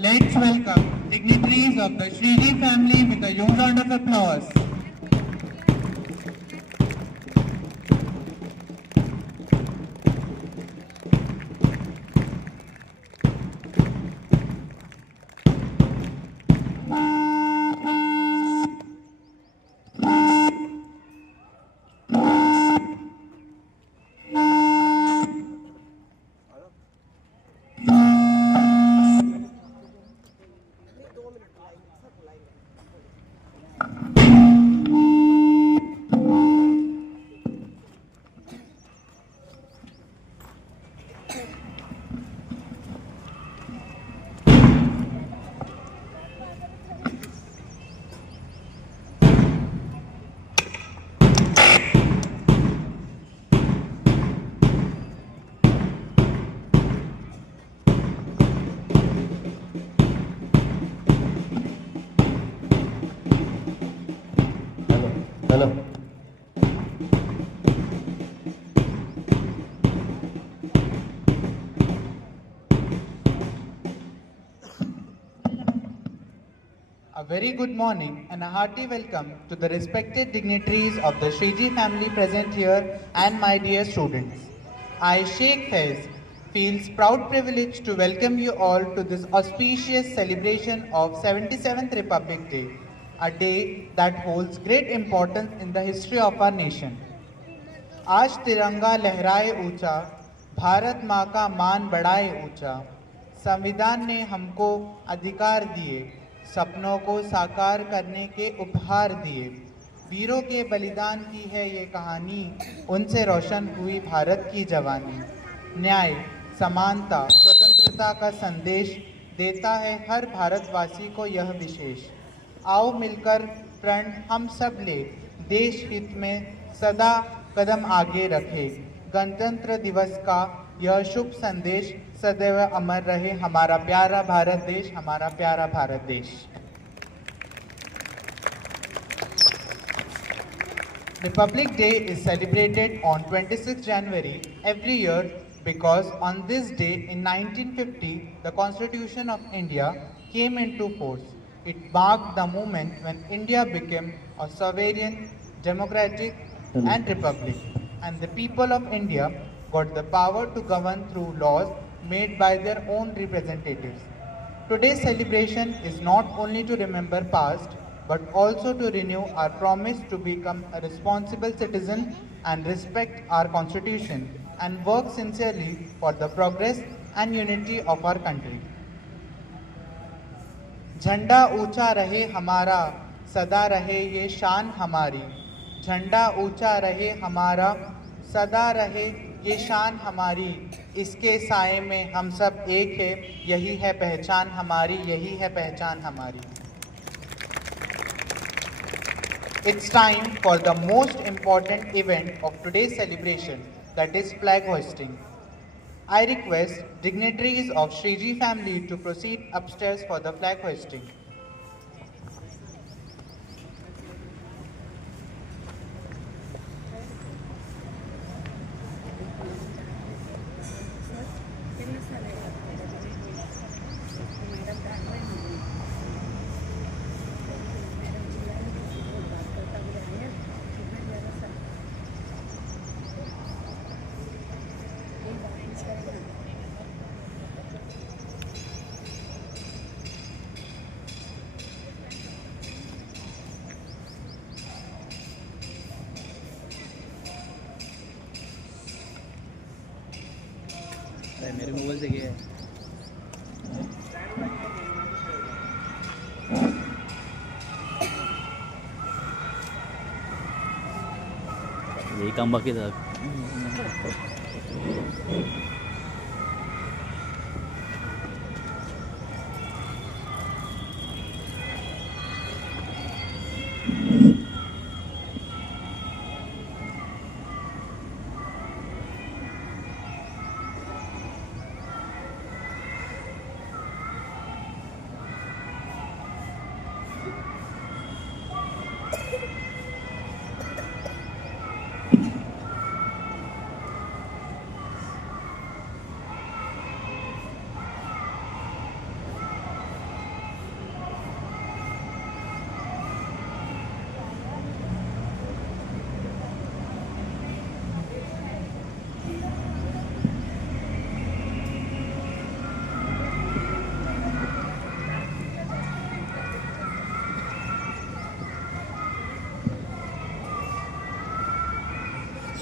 Let's welcome dignitaries of the Shriji family with a huge round of applause. Hello. A very good morning and a hearty welcome to the respected dignitaries of the Shriji family present here and my dear students. I, Sheikh Faiz, feels proud privilege to welcome you all to this auspicious celebration of 77th Republic Day, a day that holds great importance in the history of our nation. आज तिरंगा लहराए ऊंचा, भारत माँ का मान बढ़ाए ऊंचा, संविधान ने हमको अधिकार दिए, सपनों को साकार करने के उपहार दिए, वीरों के बलिदान की है ये कहानी, उनसे रोशन हुई भारत की जवानी। न्याय, समानता, स्वतंत्रता का संदेश देता है हर भारतवासी को यह विशेष। आओ मिलकर प्रण हम सब ले, देश हित में सदा कदम आगे रखे। गणतंत्र दिवस का यह शुभ संदेश सदैव अमर रहे। हमारा प्यारा भारत देश, हमारा प्यारा भारत देश। Republic Day is celebrated on 26 January every year because on this day in 1950 the Constitution of India came into force. It marked the moment when India became a sovereign, democratic and republic, and the people of India got the power to govern through laws made by their own representatives. Today's celebration is not only to remember past, but also to renew our promise to become a responsible citizen and respect our constitution and work sincerely for the progress and unity of our country. झंडा ऊंचा रहे हमारा, सदा रहे ये शान हमारी। झंडा ऊंचा रहे हमारा, सदा रहे ये शान हमारी। इसके साए में हम सब एक है, यही है पहचान हमारी, यही है पहचान हमारी। It's time for the most important event of today's celebration, that is flag hoisting. I request dignitaries of Shriji family to proceed upstairs for the flag hoisting. मेरे मोबाइल से गया है। यही काम बाकी था।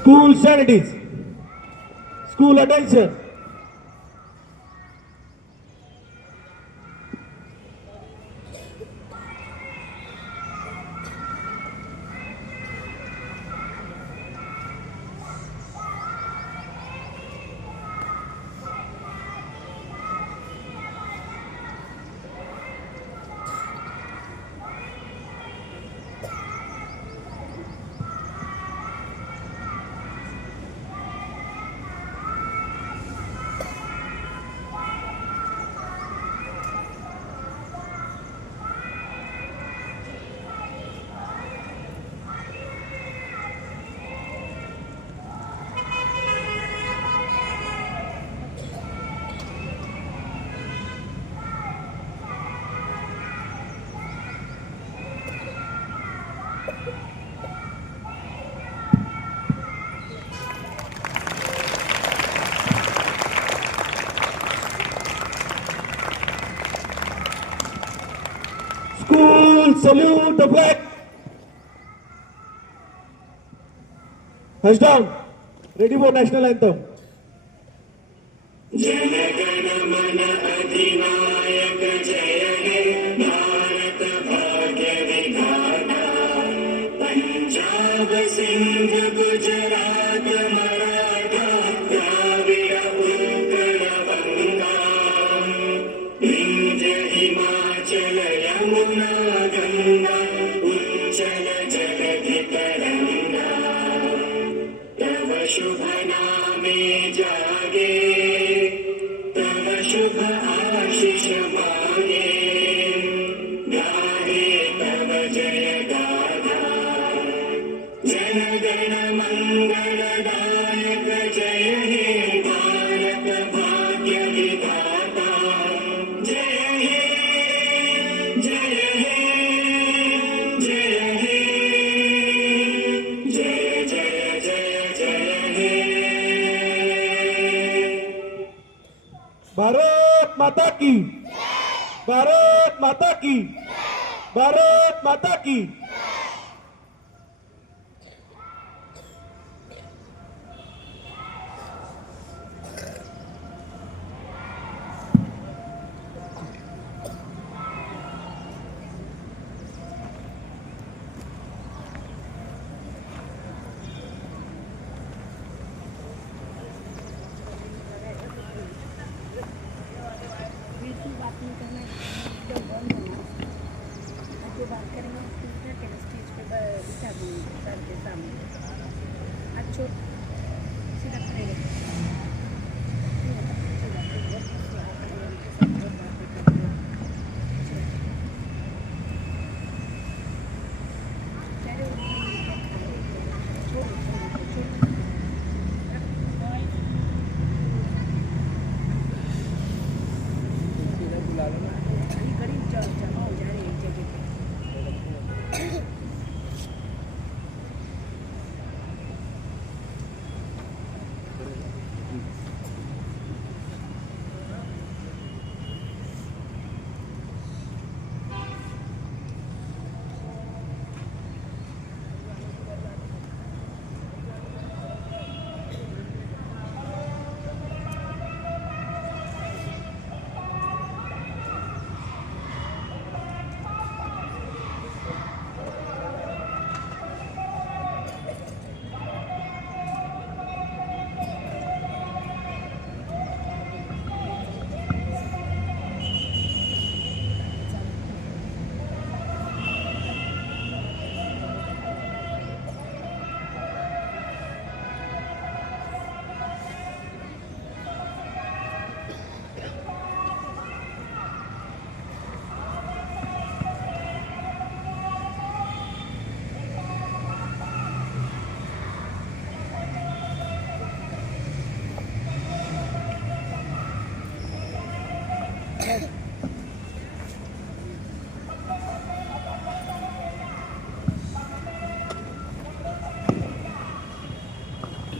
School sanities. School attention. School salute the flag. Hands down. Ready for national anthem. शुभ नामे जागे, तव शुभ आशीष मागे, गाहे तव जय गाथा। जन गण मंगलदायक जय हे भारत भाग्य विधाता। जय हे, जय हे, जय हे, जय जय जय जय हे। भारत माता की, भारत माता की, भारत माता की। बिल्कुल बात नहीं करना है, एकदम बंद होना है। जो बात करेंगे उसकी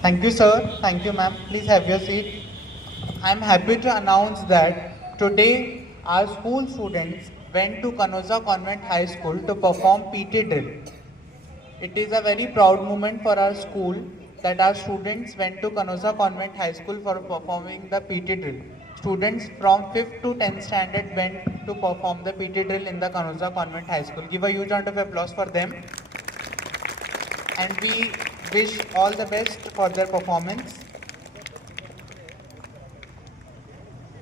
Thank you, sir. Thank you, ma'am. Please have your seat. I'm happy to announce that today our school students went to Kanoza Convent High School to perform PT drill. It is a very proud moment for our school that our students went to Kanoza Convent High School for performing the PT drill. Students from 5th to 10th standard went to perform the PT drill in the Kanoza Convent High School. Give a huge round of applause for them. And we wish all the best for their performance.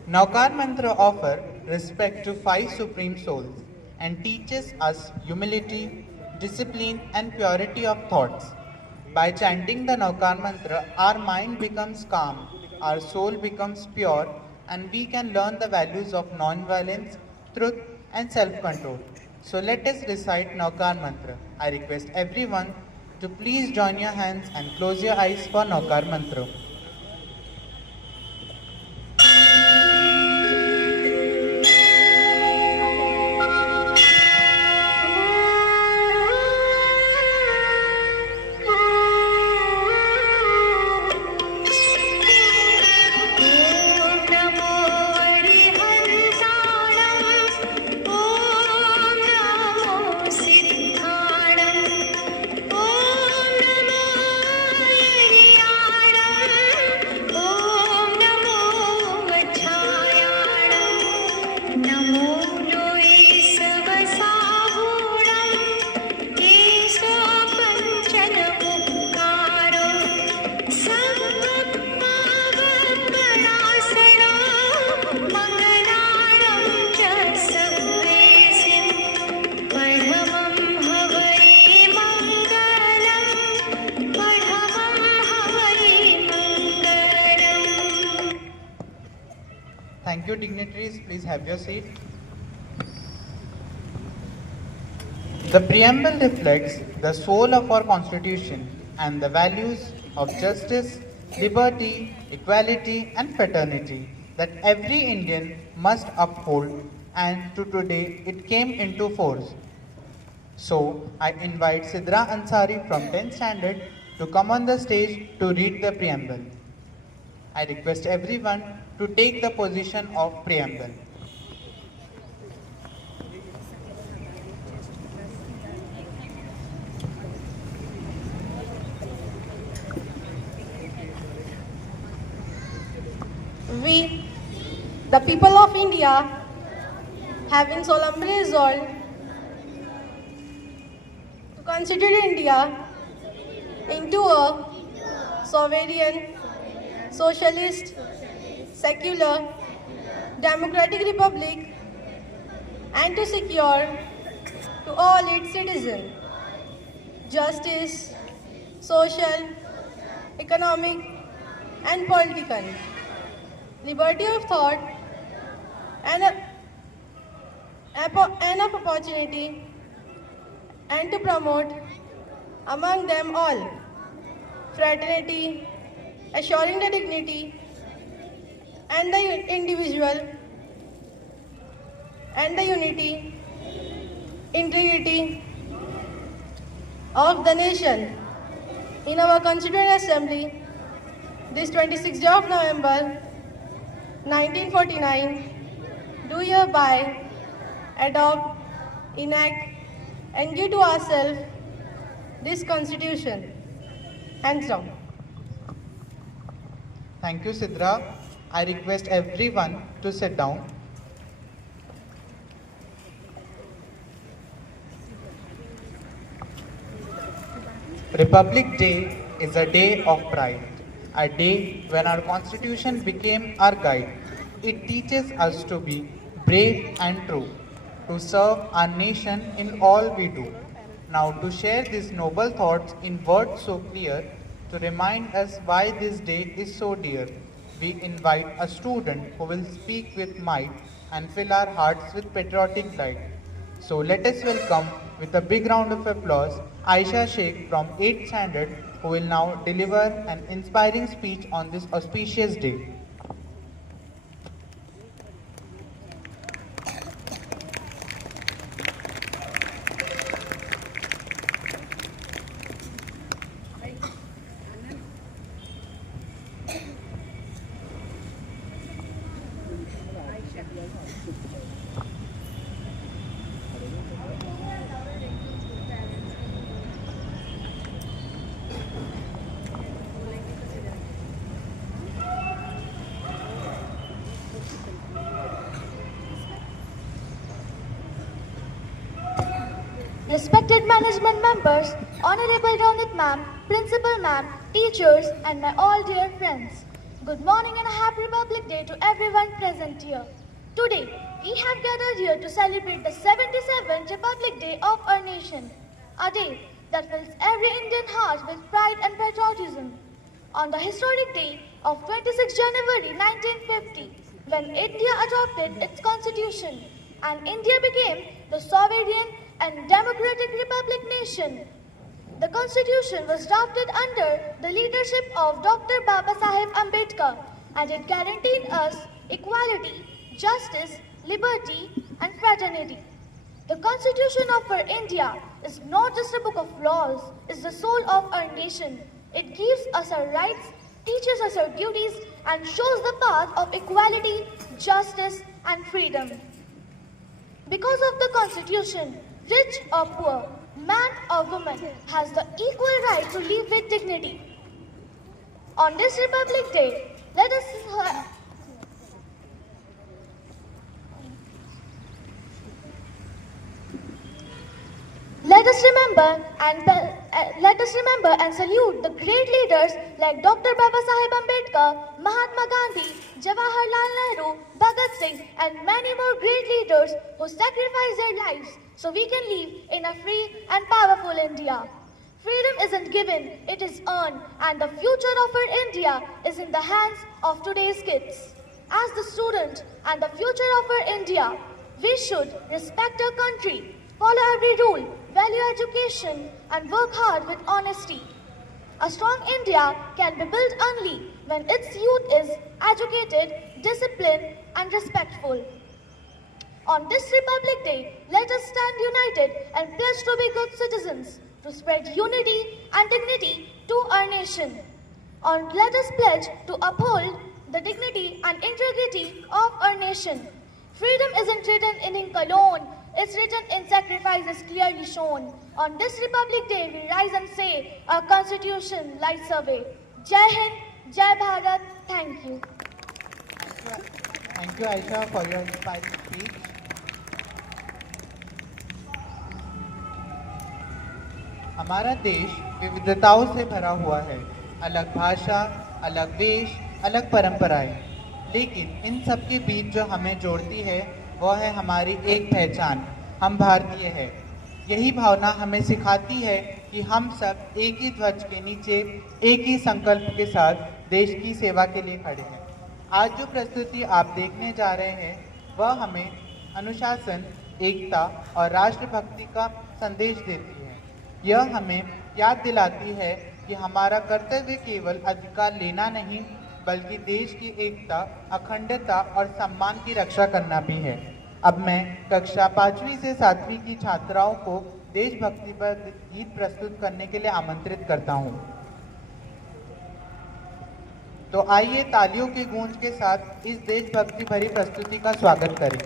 Naukar Mantra offer respect to five supreme souls and teaches us humility, discipline and purity of thoughts. By chanting the Naukar Mantra, our mind becomes calm, our soul becomes pure and we can learn the values of non-violence, truth and self-control. So let us recite Naukar Mantra. I request everyone to please join your hands and close your eyes for Naukar Mantra. Thank you, dignitaries. Please have your seat. The preamble reflects the soul of our Constitution and the values of justice, liberty, equality, and fraternity that every Indian must uphold, and to today it came into force. So, I invite Sidra Ansari from 10th standard to come on the stage to read the preamble. I request everyone to take the position of preamble. We, the people of India, having solemnly resolved to constitute India into a sovereign, socialist, secular, democratic republic and to secure to all its citizens justice, social, economic and political, liberty of thought and of opportunity, and to promote among them all fraternity, assuring the dignity and the individual and the unity, integrity of the nation. In our Constituent Assembly, this 26th day of November 1949, do hereby adopt, enact and give to ourselves this Constitution. Hands down. Thank you, Sidra. I request everyone to sit down. Republic Day is a day of pride, a day when our Constitution became our guide. It teaches us to be brave and true, to serve our nation in all we do. Now, to share these noble thoughts in words so clear, to remind us why this day is so dear, we invite a student who will speak with might and fill our hearts with patriotic light. So let us welcome with a big round of applause Aisha Sheikh from 8th standard, who will now deliver an inspiring speech on this auspicious day. Respected management members, Honorable Ronit ma'am, Principal ma'am, teachers, and my all dear friends. Good morning and a happy Republic Day to everyone present here. Today, we have gathered here to celebrate the 77th Republic Day of our nation, a day that fills every Indian heart with pride and patriotism. On the historic day of 26 January 1950, when India adopted its constitution and India became the sovereign and democratic republic nation. The constitution was drafted under the leadership of Dr. Baba Saheb Ambedkar, and it guaranteed us equality, justice, liberty and fraternity. The constitution of our India is not just a book of laws, it's the soul of our nation. It gives us our rights, teaches us our duties and shows the path of equality, justice and freedom. Because of the constitution, rich or poor, man or woman has the equal right to live with dignity. On this Republic Day, let us remember and salute the great leaders like Dr. Baba Saheb Ambedkar, Mahatma Gandhi, Jawaharlal Nehru, Bhagat Singh and many more great leaders who sacrificed their lives so we can live in a free and powerful India. Freedom isn't given, it is earned, and the future of our India is in the hands of today's kids. As the student and the future of our India, we should respect our country, follow every rule, value education, and work hard with honesty. A strong India can be built only when its youth is educated, disciplined, and respectful. On this Republic Day, let us stand united and pledge to be good citizens, to spread unity and dignity to our nation. Let us pledge to uphold the dignity and integrity of our nation. Freedom isn't written in ink alone, it's written in sacrifices clearly shown. On this Republic Day, we rise and say, our Constitution lights our way. Jai Hind, Jai Bharat, thank you. Thank you, Aisha, for your inspiring speech. हमारा देश विविधताओं से भरा हुआ है। अलग भाषा, अलग वेश, अलग परंपराएं, लेकिन इन सब के बीच जो हमें जोड़ती है वह है हमारी एक पहचान, हम भारतीय हैं। यही भावना हमें सिखाती है कि हम सब एक ही ध्वज के नीचे एक ही संकल्प के साथ देश की सेवा के लिए खड़े हैं। आज जो प्रस्तुति आप देखने जा रहे हैं वह हमें अनुशासन, एकता और राष्ट्रभक्ति का संदेश देती है। यह हमें याद दिलाती है कि हमारा कर्तव्य केवल अधिकार लेना नहीं बल्कि देश की एकता, अखंडता और सम्मान की रक्षा करना भी है। अब मैं कक्षा 5वीं से 7वीं की छात्राओं को देशभक्ति पर गीत प्रस्तुत करने के लिए आमंत्रित करता हूं। तो आइए तालियों की गूंज के साथ इस देशभक्ति भरी प्रस्तुति का स्वागत करें।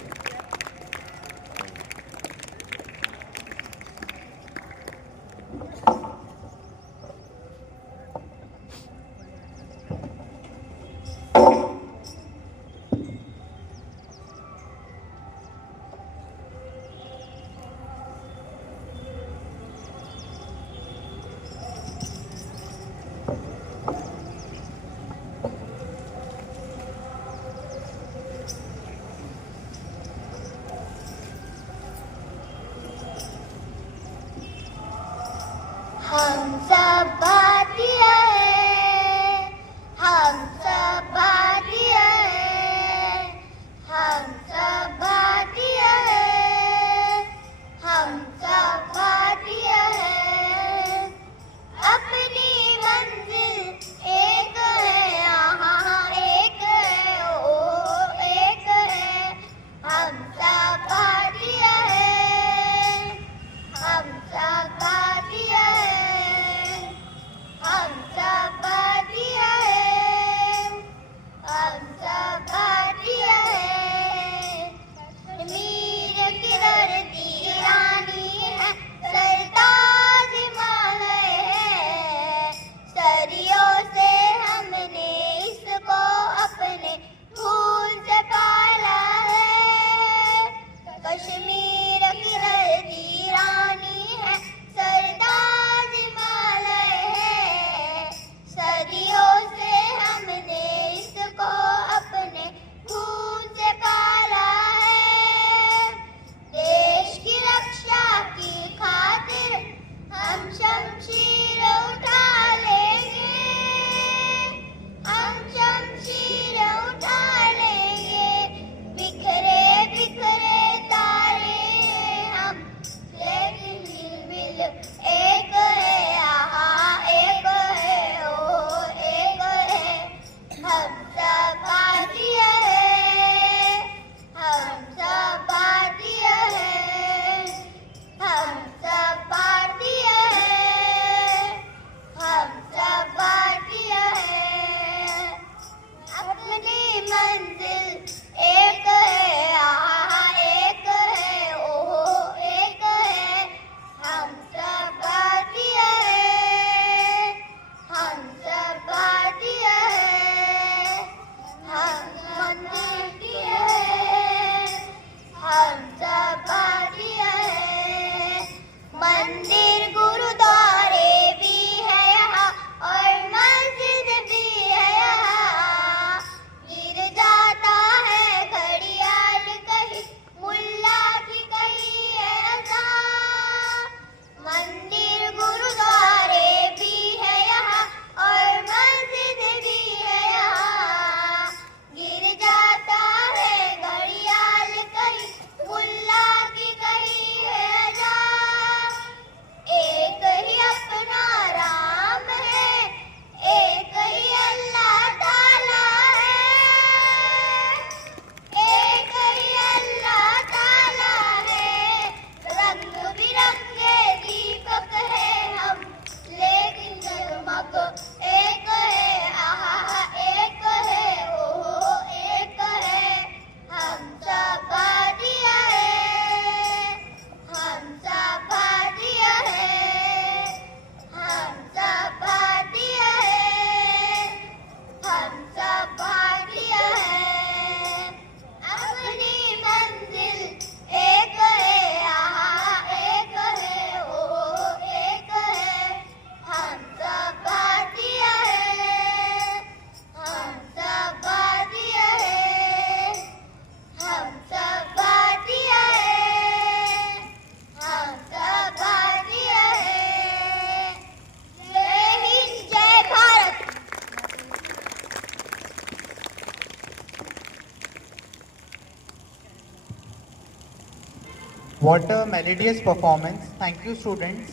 What a melodious performance. Thank you, students.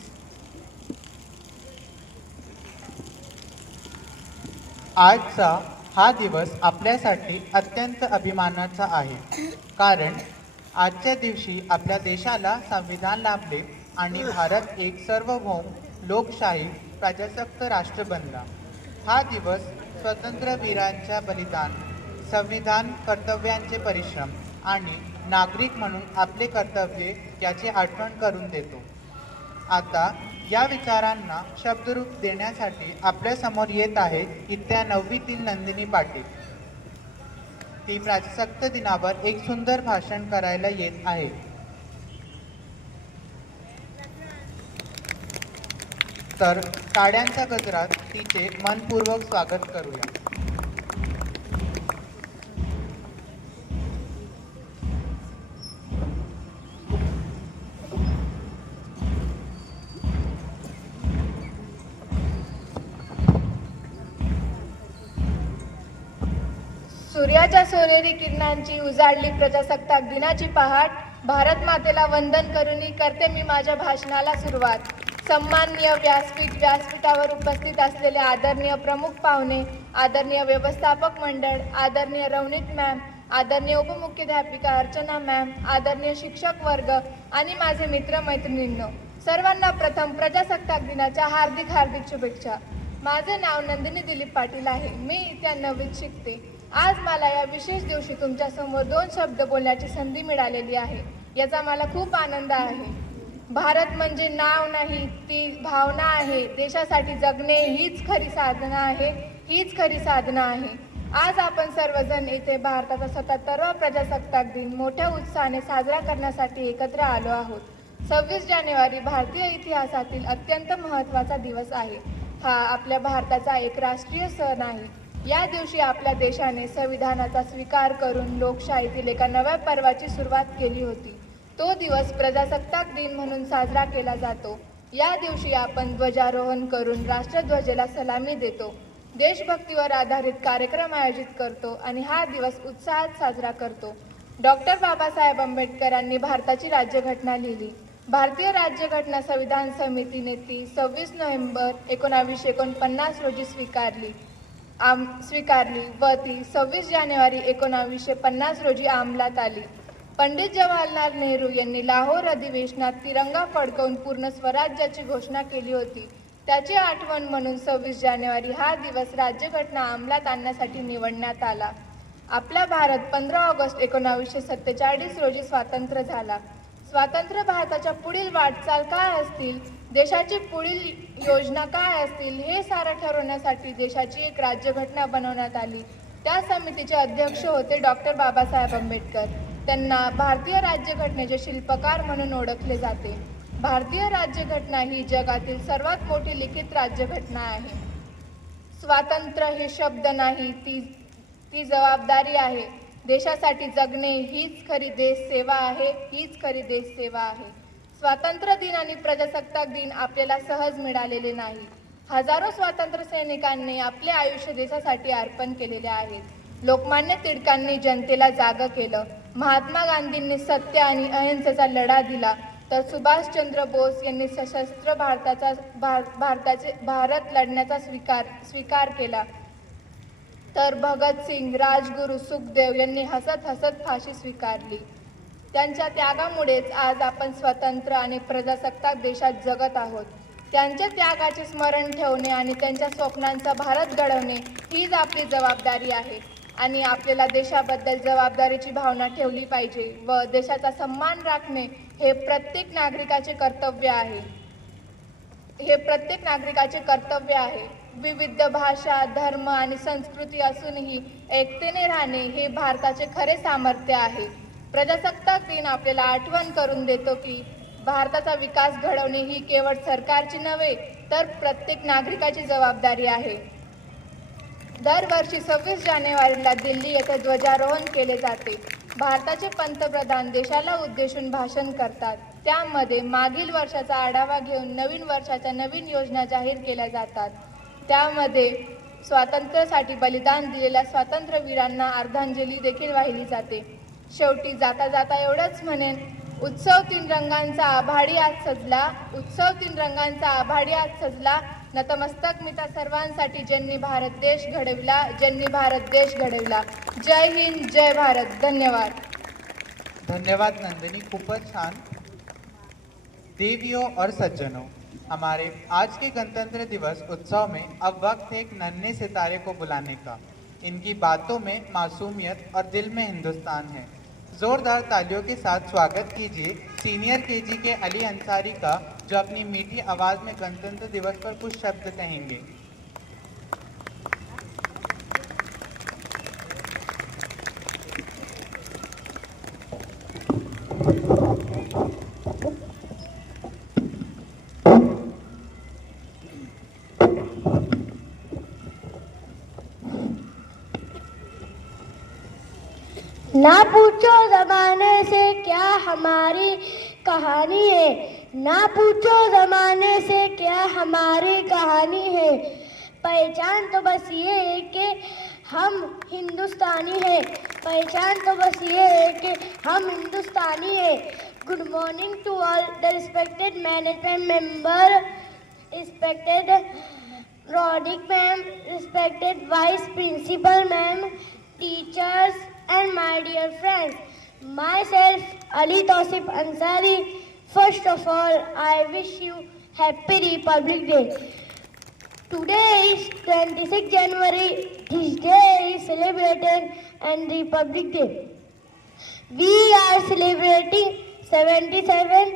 आजचा हा दिवस आपल्यासाठी अत्यंत अभिमानाचा आहे, कारण आजच्या दिवशी आपल्या देशाला संविधान लाभले आणि भारत एक सार्वभौम लोकशाही प्रजासत्ताक राष्ट्र बनला. हा दिवस स्वातंत्र्यवीरांच्या बलिदान, संविधान कर्तव्यांचे परिश्रम आणि नागरिक म्हणून आपले कर्तव्य याची आठवण करून देतो. आता या विचारांना शब्दरूप देण्यासाठी आपल्यासमोर येत आहे इत्या 9वीतील नंदिनी पाटील. ती प्रजासत्ताक दिनावर एक सुंदर भाषण करायला येत आहे. तर टाळ्यांच्या गजरात तिचे मनपूर्वक स्वागत करूया. सूर्याच्या सोनेरी किरणांची उजाडली प्रजासत्ताक दिनाची पहाट, भारत मातेला वंदन करूनी करते मी माझ्या भाषणाला सुरुवात. सन्माननीय व्यासपीठावर उपस्थित असलेले आदरणीय प्रमुख पाहुणे, आदरणीय व्यवस्थापक मंडळ, आदरणीय रवनीत मॅम, आदरणीय उपमुख्याध्यापिका अर्चना मॅम, आदरणीय शिक्षक वर्ग आणि माझे मित्रमैत्रिणींनो, सर्वांना प्रथम प्रजासत्ताक दिनाच्या हार्दिक हार्दिक शुभेच्छा. माझे नाव नंदिनी दिलीप पाटील आहे. मी इत्या 9वीत शिकते. आज मला या विशेष दिवशी तुमच्यासमोर 2 शब्द बोलण्याची संधी मिळालेली आहे, याचा मला खूप आनंद आहे. भारत म्हणजे नाव नाही, ती भावना आहे. देशासाठी जगणे हीच खरी साधना आहे, हीच खरी साधना आहे. आज आपण सर्वजण इथे भारताचा 77वा प्रजासत्ताक दिन मोठ्या उत्साहाने साजरा करण्यासाठी एकत्र आलो आहोत. 26 जानेवारी भारतीय इतिहासातील अत्यंत महत्त्वाचा दिवस आहे. हा आपल्या भारताचा एक राष्ट्रीय सण आहे. या दिवशी आपल्या देशाने संविधानाचा स्वीकार करून लोकशाहीतील एका नव्या पर्वाची सुरुवात केली होती. तो दिवस प्रजासत्ताक दिन म्हणून साजरा केला जातो. या दिवशी आपण ध्वजारोहण करून राष्ट्रध्वजाला सलामी देतो, देशभक्तीवर आधारित कार्यक्रम आयोजित करतो आणि हा दिवस उत्साहात साजरा करतो. डॉक्टर बाबासाहेब आंबेडकरांनी भारताची राज्यघटना लिहिली. भारतीय राज्यघटना संविधान समितीने ती 26 नोव्हेंबर 1949 रोजी स्वीकारली व ती 26 जानेवारी 1950 रोजी अंमलात आली. पंडित जवाहरलाल नेहरू यांनी लाहोर अधिवेशनात तिरंगा फडकवून पूर्ण स्वराज्याची घोषणा केली होती. त्याची आठवण म्हणून 26 जानेवारी हा दिवस राज्यघटना अंमलात आणण्यासाठी निवडण्यात आला. आपला भारत 15 ऑगस्ट 1947 रोजी स्वतंत्र झाला. स्वतंत्र भारताच्या पुढील वाटचाल काय असतील, देशाची पुढील योजना काय असतील, हे सारं ठरवण्यासाठी देशाची एक राज्यघटना बनवण्यात आली. त्या समितीचे अध्यक्ष होते डॉक्टर बाबासाहेब आंबेडकर. त्यांना भारतीय राज्यघटनेचे शिल्पकार म्हणून ओळखले जाते. भारतीय राज्यघटना ही जगातील सर्वात मोठी लिखित राज्यघटना आहे. स्वातंत्र्य हे शब्द नाही, ती जबाबदारी आहे. देशासाठी जगणे हीच खरी देशसेवा आहे, हीच खरी देशसेवा आहे. स्वातंत्र्य दिन आणि प्रजासत्ताक दिन आपल्याला सहज मिळालेले नाही. हजारो स्वातंत्र्य सैनिकांनी आपले आयुष्य देशासाठी अर्पण केलेले आहेत. लोकमान्य टिळकांनी जनतेला जागं केलं. महात्मा गांधींनी सत्य आणि अहिंसेचा लढा दिला, तर सुभाषचंद्र बोस यांनी सशस्त्र भारत लढण्याचा स्वीकार केला. तर भगतसिंग, राजगुरू, सुखदेव यांनी हसत हसत फाशी स्वीकारली. त्यांच्या त्यागामुळेच आज आपण स्वतंत्र आणि प्रजासत्ताक देशात जगत आहोत. त्यांच्या त्यागाचे स्मरण ठेवणे आणि त्यांच्या स्वप्नांचा भारत घडवणे हीच आपली जबाबदारी आहे. आणि आपल्याला देशाबद्दल जबाबदारीची भावना ठेवली पाहिजे व देशाचा सन्मान राखणे हे प्रत्येक नागरिकाचे कर्तव्य आहे. विविध भाषा, धर्म आणि संस्कृती असूनही एकतेने राहणे हे भारताचे खरे सामर्थ्य आहे. प्रजासत्ताक दिन आपल्याला आठवण करून देतो की भारताचा विकास घडवणे ही केवळ सरकारची नव्हे, तर प्रत्येक नागरिकाची जबाबदारी आहे. दरवर्षी 26 जानेवारीला दिल्ली येथे ध्वजारोहण केले जाते. भारताचे पंतप्रधान देशाला उद्देशून भाषण करतात. त्यामध्ये मागील वर्षाचा आढावा घेऊन नवीन वर्षाच्या नवीन योजना जाहीर केल्या जातात. त्यामध्ये स्वातंत्र्यासाठी बलिदान दिलेल्या स्वातंत्र्यवीरांना आदरांजली देखील वाहिली जाते. शेवटी जाता जाता एवढंच म्हणेन, उत्सव तीन रंगांचा आभाळी आज सजला, उत्सव तीन रंगांचा आभाळी आज सजला. नतमस्तक मी त्या सर्वांसाठी ज्यांनी भारत देश घडविला, ज्यांनी भारत देश घडविला. जय हिंद, जय भारत. धन्यवाद. धन्यवाद नंदिनी, खूपच छान. देवियों और सज्जनों, हमारे आज के गणतंत्र दिवस उत्सव में अब वक्त है एक नन्हे सितारे को बुलाने का. इनकी बातों में मासूमियत और दिल में हिंदुस्तान है. जोरदार तालियों के साथ स्वागत कीजिए सीनियर केजी के अली अंसारी का, जो अपनी मीठी आवाज़ में गणतंत्र दिवस पर कुछ शब्द कहेंगे. ना पूछो जमाने से क्या हमारी कहानी है, ना पूछो जमाने से क्या हमारी कहानी है. पहचान तो बस ये है कि हम हिंदुस्तानी है, पहचान तो बस ये है कि हम हिंदुस्तानी है. Good morning to all the respected management member, respected Rodic ma'am, respected vice principal ma'am, teachers and my dear friends. Myself Ali Tausif Ansari. First of all, I wish you Happy Republic Day. Today is 26 January. This day is celebrated and Republic Day. We are celebrating 77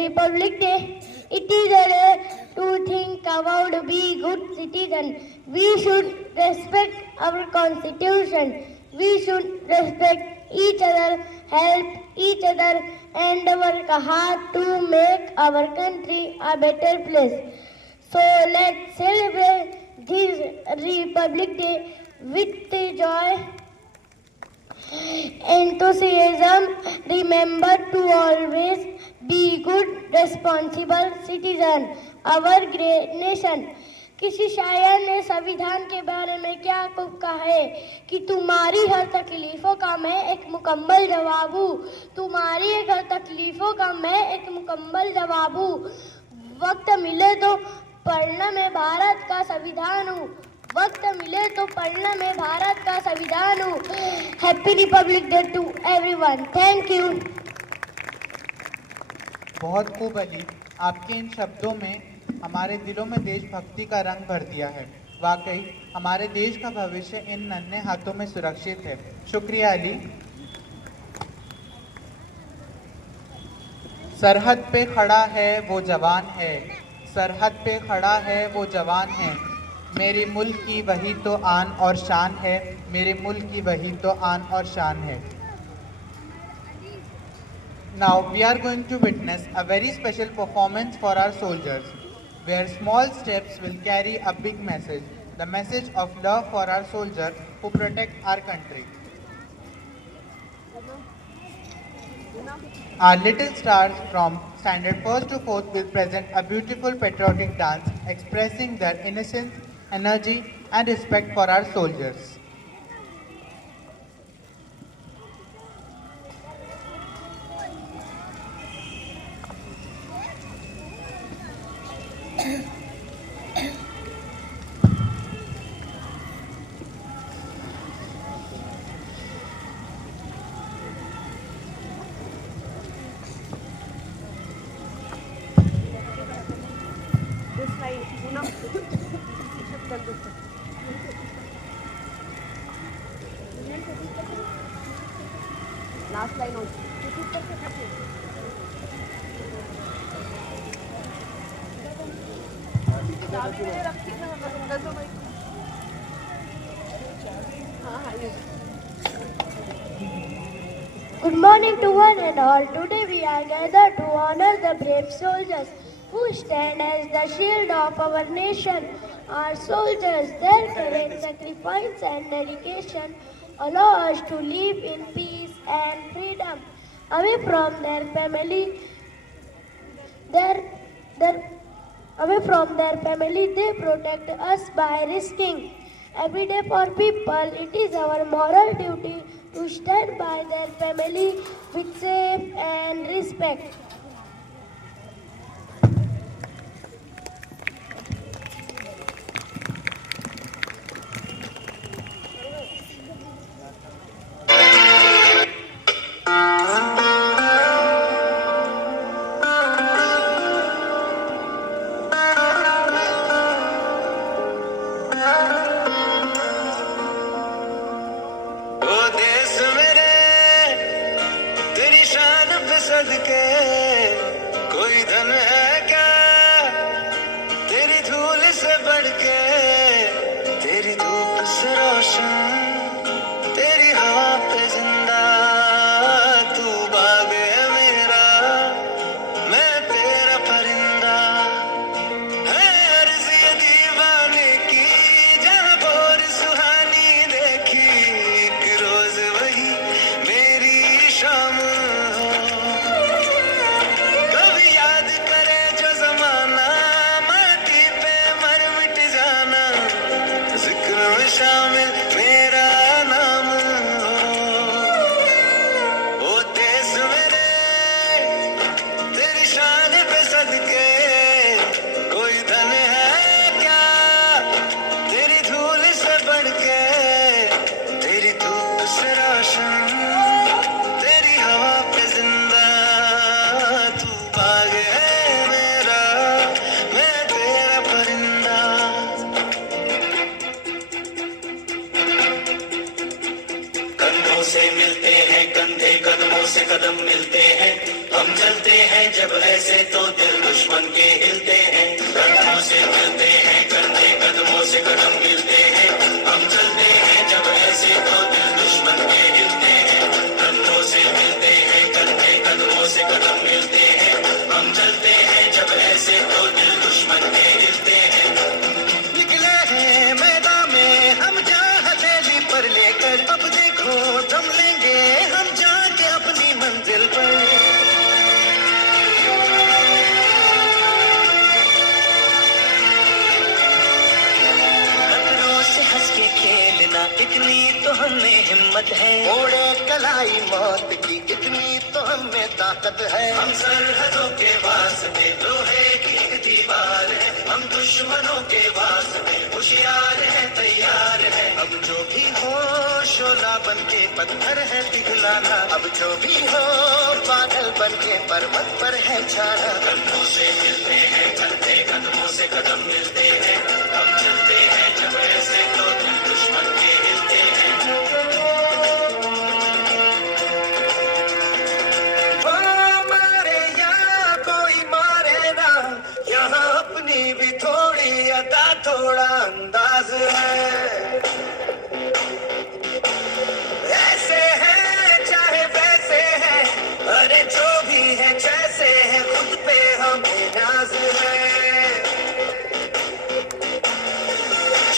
Republic Day. It is a day to think about be good citizen. We should respect our constitution. We should respect each other, help each other, and work hard to make our country a better place. So let's celebrate this Republic Day with joy, enthusiasm. Remember to always be good, responsible citizen. Our great nation. किसी शायर ने संविधान के बारे में क्या कहा है कि तुम्हारी हर तकलीफों का मैं एक मुकम्मल जवाब हूँ, तुम्हारी हर तकलीफों का मैं एक मुकम्मल जवाब हूँ. वक्त मिले तो पढ़ना मैं भारत का संविधान हूँ, वक्त मिले तो पढ़ना मैं भारत का संविधान हूँ. Happy republic day to everyone. Thank you. बहुत खूब अली, आपके इन शब्दों में हमारे दिलों में देशभक्ति का रंग भर दिया है. वाकई हमारे देश का भविष्य इन नन्हे हाथों में सुरक्षित है. शुक्रिया अली. सरहद पे खड़ा है वो जवान है, सरहद पे खड़ा है वो जवान है, मेरे मुल्क की वही तो आन और शान है, मेरे मुल्क की वही तो आन और शान है. Now we are going to witness a very special performance for our soldiers, where small steps will carry a big message, the message of love for our soldiers who protect our country. Our little stars from standard 1st to 4th will present a beautiful patriotic dance expressing their innocence, energy and respect for our soldiers. Good morning to one and all. Today we are gathered to honor the brave soldiers who stand as the shield of our nation. Our soldiers, their courage, sacrifice and dedication allow us to live in peace and freedom. Away from their family, they protect us by risking every day for people. It is our moral duty to stand by their family with safe and respect. ओ देश मेरे तेरी शान पे सदके कोई धन है क्या तेरी धूल से बढ़ के तेरी धूप से रोशन तेरी हवा पे जिंदा तू बाग है मेरा मैं तेरा परिंदा है अर्ज़ ये दीवाने की जहाँ बोर सुहानी देखी एक रोज वही मेरी शाम हो कभी याद करे जो जमाना माटी पे मर मिट जाना जिक्र में शामिल मेरा नाम हो ओ देश मेरे तेरी शान पे सदके कोई धन है क्या तेरी धूल से बढ़ के तेरी धूप से रोशन तेरी हवा पे जिंदा तू बाग है मेरा मैं तेरा परिंदा कंधों से मिलते हैं कंधे कदमों से कदम मिलते हैं हम चलते हैं जब ऐसे तो दिल दुश्मन के हिलते हैं कंधों से मिलते हैं कंधे कदमों से कदम मिलते हैं हम चलते हैं जब ऐसे तो दिल दुश्मन के हिलते हैं कंधों से मिलते हैं कंधे कदमों से कदम मिलते हैं हम चलते हैं जब ऐसे तो दिल दुश्मन के हिलते हैं निकले हैं मैदान में हम जा हथेली पर लेकर अब देखो थम लेंगे हम जाके अपनी मंजिल पर खतरों से हंस के खेलना इतनी तो हमें हिम्मत है ओढ़े कलाई मौत की इतनी तो हमें ताकत है हम सरहदों के वास्ते लोहे की एक दीवार है हम दुश्मनों के वास्ते होशियार है तैयार है अब जो भी हो शोला बन के पत्थर है पिघलाना अब जो भी हो बादल बन के पर्वत पर है छाना कंधों से मिलते हैं कंधे कदमों से कदम मिलते हैं हम चलते हैं जब ऐसे तो दिल दुश्मन के हिलते हैं ओ मारे यहाँ कोई मारे ना यहाँ अपनी भी थोड़ी अदा थोड़ा अंदाज है ऐसे है चाहे वैसे है अरे जो भी है जैसे है खुद पे हमें नाज है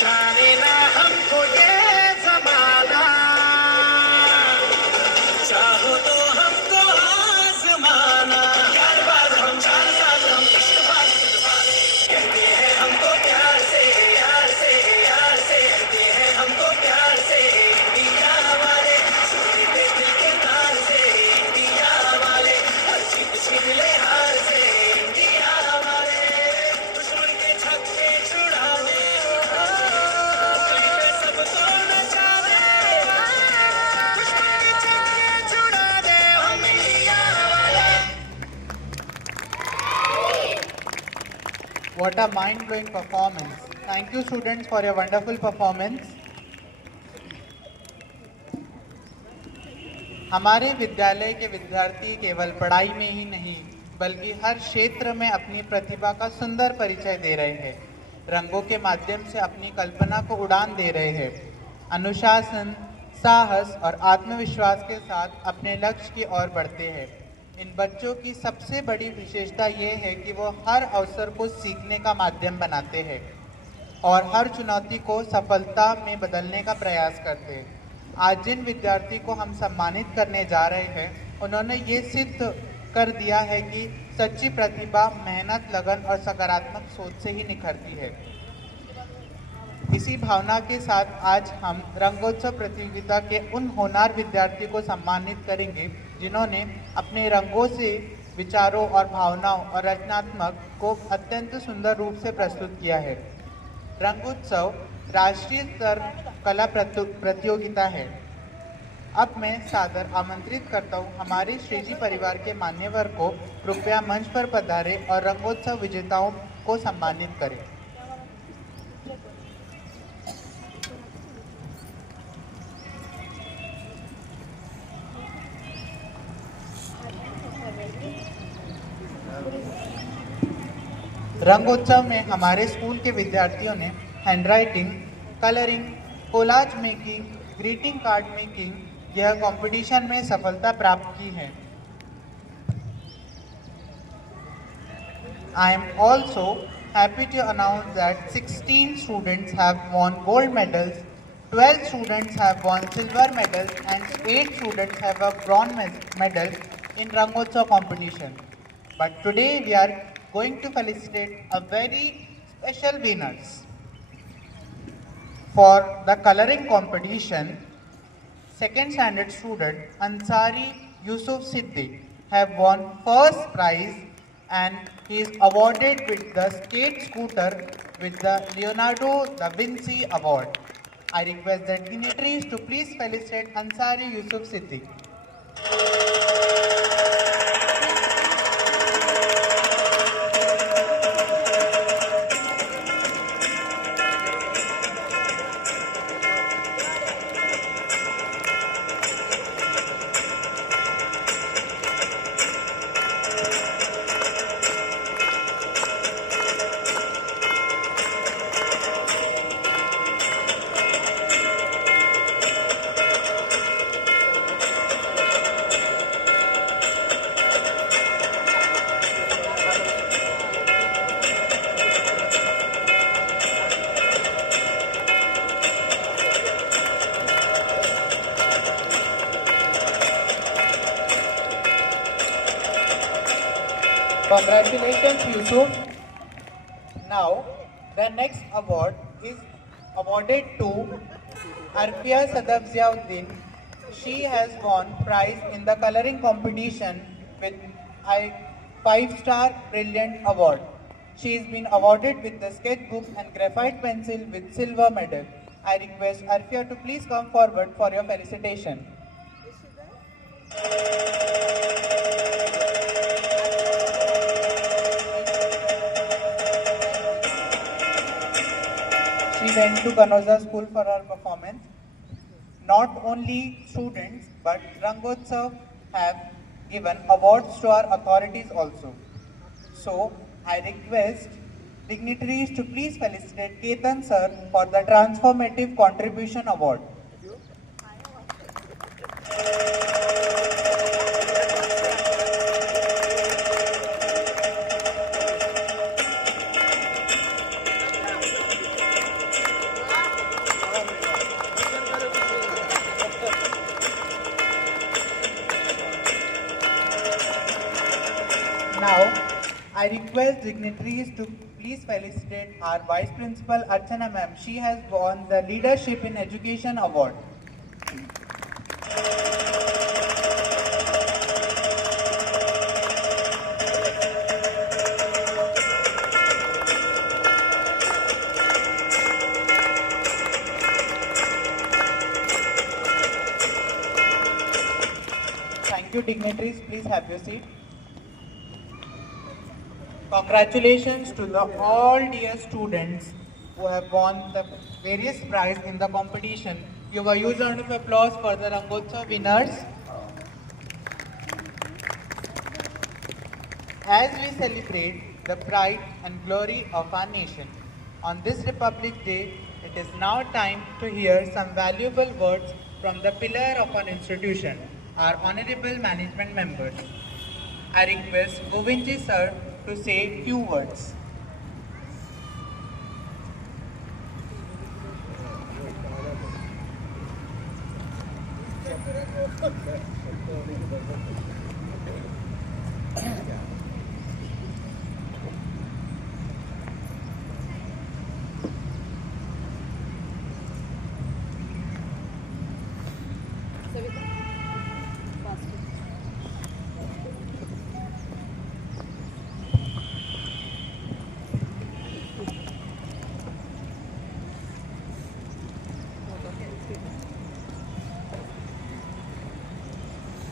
जाने ना हमको ये जमाना चाहो तो हमको आजमाना यार बात हम जान बात हम इश्क बात कहते हैं हमको प्यार से यार से यार से कहते हैं हमको प्यार से इंडिया वाले सुनते दिल के तार से इंडिया वाले हर चीज छीन ले हार से इंडिया वाले दुश्मन के छक्के छुड़ा दे सबको नचा दे दुश्मन के छक्के छुड़ा दे हम इंडिया वाले What a mind-blowing performance. Thank you students for your wonderful performance. हमारे विद्यालय के विद्यार्थी केवल पढ़ाई में ही नहीं बल्कि हर क्षेत्र में अपनी प्रतिभा का सुंदर परिचय दे रहे हैं। रंगों के माध्यम से अपनी कल्पना को उड़ान दे रहे हैं। अनुशासन, साहस और आत्मविश्वास के साथ अपने लक्ष्य की ओर बढ़ते हैं। इन बच्चों की सबसे बड़ी विशेषता ये है कि वो हर अवसर को सीखने का माध्यम बनाते हैं और हर चुनौती को सफलता में बदलने का प्रयास करते हैं। आज जिन विद्यार्थी को हम सम्मानित करने जा रहे हैं उन्होंने ये सिद्ध कर दिया है कि सच्ची प्रतिभा मेहनत, लगन और सकारात्मक सोच से ही निखरती है। इसी भावना के साथ आज हम रंगोत्सव प्रतियोगिता के उन होनहार विद्यार्थियों को सम्मानित करेंगे जिन्होंने अपने रंगों से विचारों और भावनाओं और रचनात्मक को अत्यंत सुंदर रूप से प्रस्तुत किया है। रंगोत्सव राष्ट्रीय स्तर कला प्रतियोगिता है। अब मैं सादर आमंत्रित करता हूँ हमारे श्रीजी परिवार के मान्यवर को कृपया मंच पर पधारे और रंगोत्सव विजेताओं को सम्मानित करें। रंगोत्सव में हमारे स्कूल के विद्यार्थियों ने handwriting, colouring, collage making, greeting card making यह कंपटीशन में सफलता प्राप्त की है। I am also happy to announce that 16 students have won gold medals, 12 students have won silver medals, and 8 students have a bronze medal in Rangotsav competition. But today we are going to felicitate a very special winners. For the coloring competition, second standard student Ansari Yusuf Siddiq have won first prize and he is awarded with the skate scooter with the Leonardo da Vinci Award. I request the dignitaries to please felicitate Ansari Yusuf Siddiq. Congratulations, Yusuf. Now, the next award is awarded to Arfia Sadafziauddin. She has won prize in the coloring competition with a 5-star Brilliant Award. She has been awarded with the sketchbook and graphite pencil with silver medal. I request Arfia to please come forward for your felicitation. She went to Kanoza School for her performance. Not only students but Rangotsav have given awards to our authorities also. So I request dignitaries to please felicitate Ketan sir for the Transformative Contribution Award. Now, I request dignitaries to please felicitate our Vice Principal Archana ma'am. She has won the Leadership in Education Award. Thank you, dignitaries. Please have your seat. Congratulations to all dear students who have won the various prizes in the competition. Give a huge round of applause for the Rangotsav winners. As we celebrate the pride and glory of our nation, on this Republic Day, it is now time to hear some valuable words from the pillar of our institution, our honorable management members. I request Govindji sir to say few words.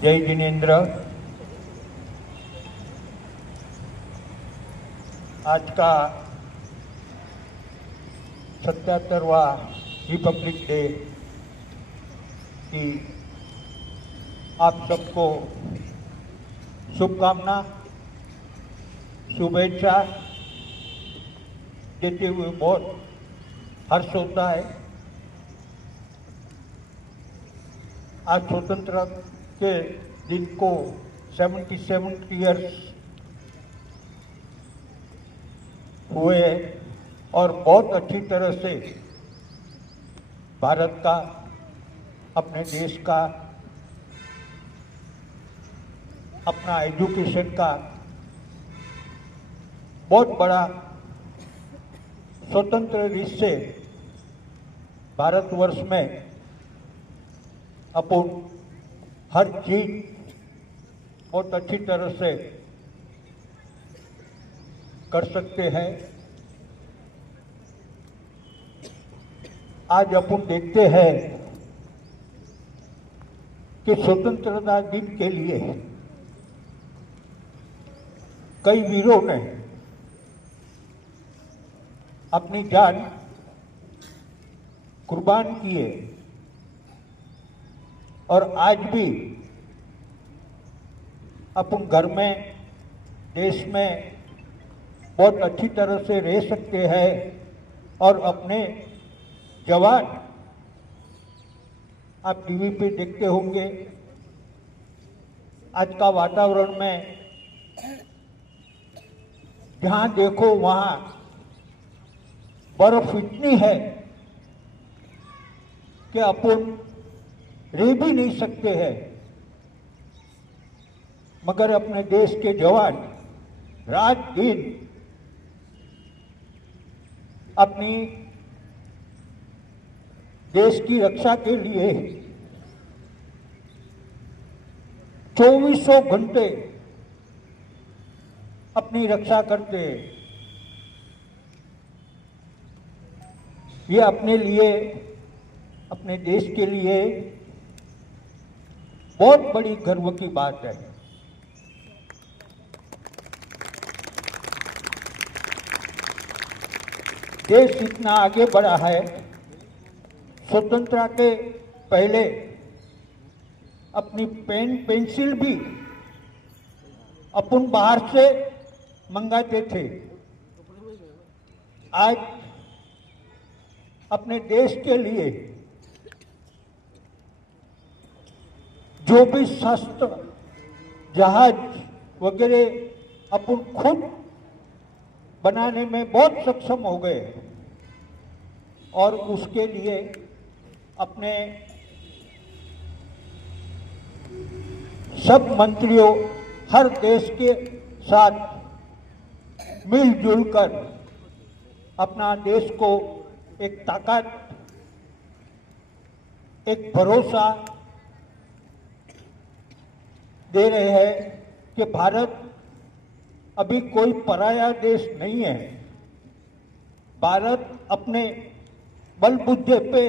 जय जिनेन्द्र। आज का 77वां Republic day की आप सबको शुभकामना, शुभेच्छा देते हुए बहुत हर्ष होता है। आज स्वतंत्रता के दिन को 77 ईयर्स हुए और बहुत अच्छी तरह से भारत का, अपने देश का, अपना एजुकेशन का बहुत बड़ा स्वतंत्र देश से भारतवर्ष में अपन हर चीज बहुत अच्छी तरह से कर सकते हैं। आज अपन देखते हैं कि स्वतंत्रता दिन के लिए कई वीरों ने अपनी जान कुर्बान किए और आज भी अपन घर में, देश में बहुत अच्छी तरह से रह सकते हैं और अपने जवान, आप टीवी पे देखते होंगे, आज का वातावरण में जहां देखो वहां बर्फ इतनी है कि अपन रह भी नहीं सकते हैं, मगर अपने देश के जवान रात दिन अपनी देश की रक्षा के लिए 24 घंटे अपनी रक्षा करते हैं। ये अपने लिए, अपने देश के लिए बहुत बड़ी गर्व की बात है। देश इतना आगे बढ़ा है, स्वतंत्रता के पहले अपनी पेन पेंसिल भी अपन बाहर से मंगाते थे। आज अपने देश के लिए जो भी शस्त्र, जहाज वगैरह अपन खुद बनाने में बहुत सक्षम हो गए और उसके लिए अपने सब मंत्रियों, हर देश के साथ मिलजुल कर अपना देश को एक ताकत, एक भरोसा दे रहे हैं कि भारत अभी कोई पराया देश नहीं है। भारत अपने बलबूते पे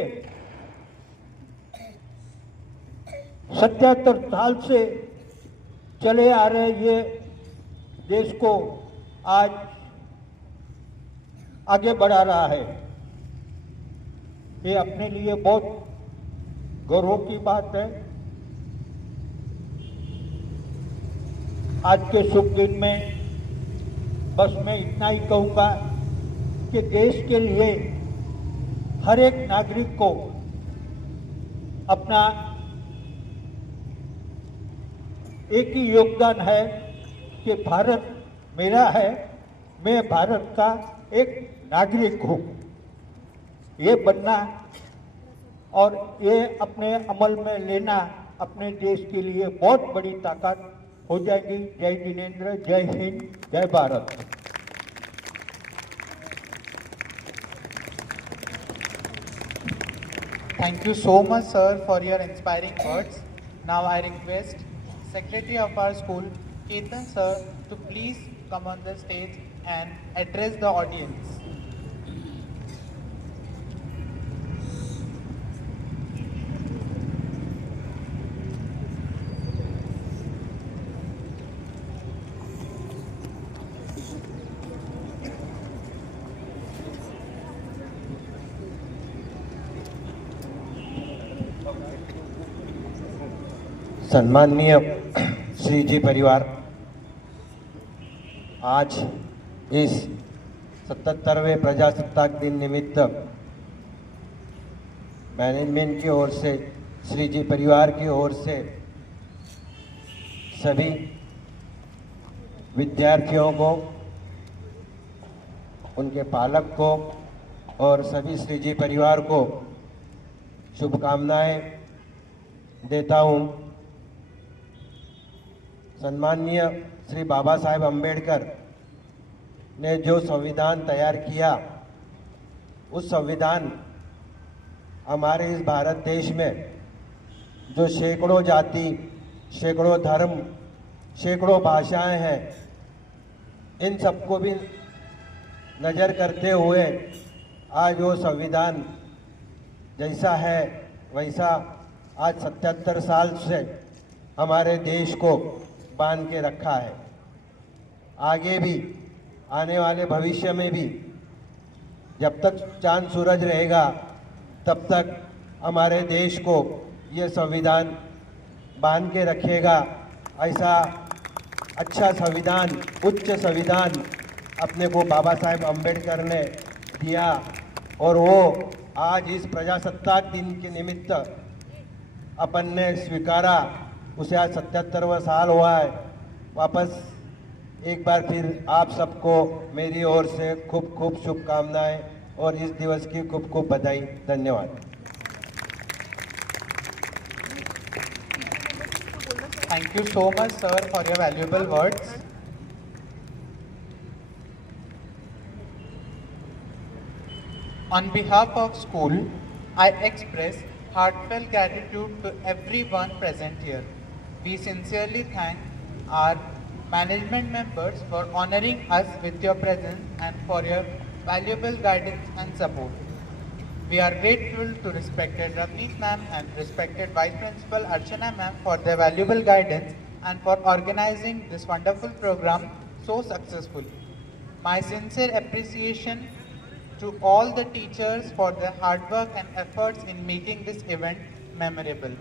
77 साल से चले आ रहे ये देश को आज आगे बढ़ा रहा है। ये अपने लिए बहुत गौरव की बात है। आज के शुभ दिन में बस मैं इतना ही कहूँगा कि देश के लिए हर एक नागरिक को अपना एक ही योगदान है कि भारत मेरा है, मैं भारत का एक नागरिक हूँ। ये बनना और ये अपने अमल में लेना अपने देश के लिए बहुत बड़ी ताकत हो जाएगी। जय जिनेन्द्र, जय हिंद, जय Bharat. Thank you so much, sir, for your inspiring words. Now I request Secretary of our school, Ketan sir, to please come on the stage and address the audience. सम्माननीय श्री जी परिवार, आज इस 77वें प्रजासत्ताक दिन निमित्त मैनेजमेंट की ओर से, श्री जी परिवार की ओर से सभी विद्यार्थियों को, उनके पालक को और सभी श्री जी परिवार को शुभकामनाएं देता हूं। सम्माननीय श्री बाबा साहेब अम्बेडकर ने जो संविधान तैयार किया, उस संविधान हमारे इस भारत देश में जो सैकड़ों जाति, सैकड़ों धर्म, सैकड़ों भाषाएं हैं, इन सबको भी नज़र करते हुए आज वो संविधान जैसा है वैसा आज 77 साल से हमारे देश को बांध के रखा है। आगे भी, आने वाले भविष्य में भी, जब तक चांद सूरज रहेगा तब तक हमारे देश को ये संविधान बांध के रखेगा। ऐसा अच्छा संविधान, उच्च संविधान अपने को बाबा साहेब अम्बेडकर ने दिया और वो आज इस प्रजासत्ताक दिन के निमित्त अपन ने स्वीकारा। उसे आज 77वां साल हुआ है। वापस एक बार फिर आप सबको मेरी ओर से खूब खूब शुभकामनाएं और इस दिवस की खूब खूब बधाई। धन्यवाद। Thank you so much, sir, for your valuable words. On behalf of school, I express heartfelt gratitude to everyone present here. We sincerely thank our management members for honoring us with your presence and for your valuable guidance and support. We are grateful to respected Ravneet ma'am and respected Vice Principal Archana ma'am for their valuable guidance and for organizing this wonderful program so successfully. My sincere appreciation to all the teachers for their hard work and efforts in making this event memorable.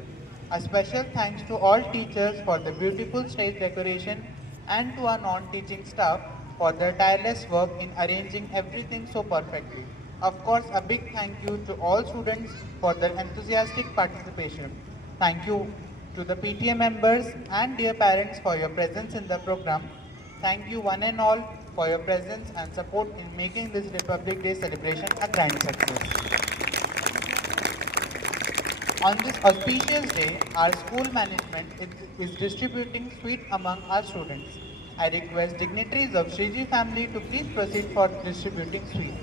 A special thanks to all teachers for the beautiful stage decoration and to our non-teaching staff for their tireless work in arranging everything so perfectly. Of course, a big thank you to all students for their enthusiastic participation. Thank you to the PTA members and dear parents for your presence in the program. Thank you one and all for your presence and support in making this Republic Day celebration a grand success. On this auspicious day, our school management is distributing sweets among our students. I request dignitaries of Shriji family to please proceed for distributing sweets.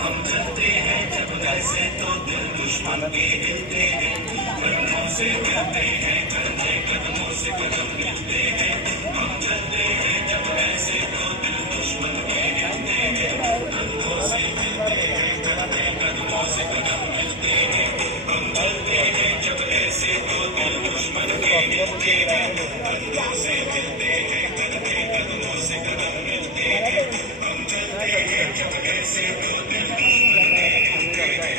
हम चलते हैं जब ऐसे तो दिल दुश्मन के हिलते हैं, कदमों से मिलते हैं कंधे, कदमों से कदम मिलते हैं, हम चलते हैं जब ऐसे तो दिल दुश्मन के हिलते हैं, कदमों से मिलते हैं कंधे, कदमों से कदम मिलते हैं, हम चलते हैं जब ऐसे तो दिल दुश्मन के हिलते हैं, कदमों से मिलते हैं कंधे, कदमों से कदम मिलते हैं, हम चलते हैं जब ऐसे तो दिल दुश्मन के हिलते हैं।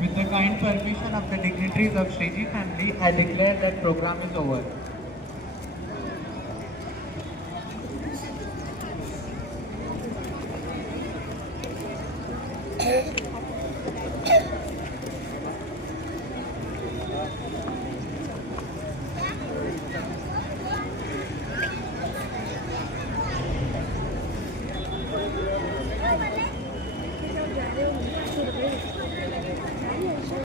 With the kind permission of the dignitaries of Shriji family, I declare that program is over.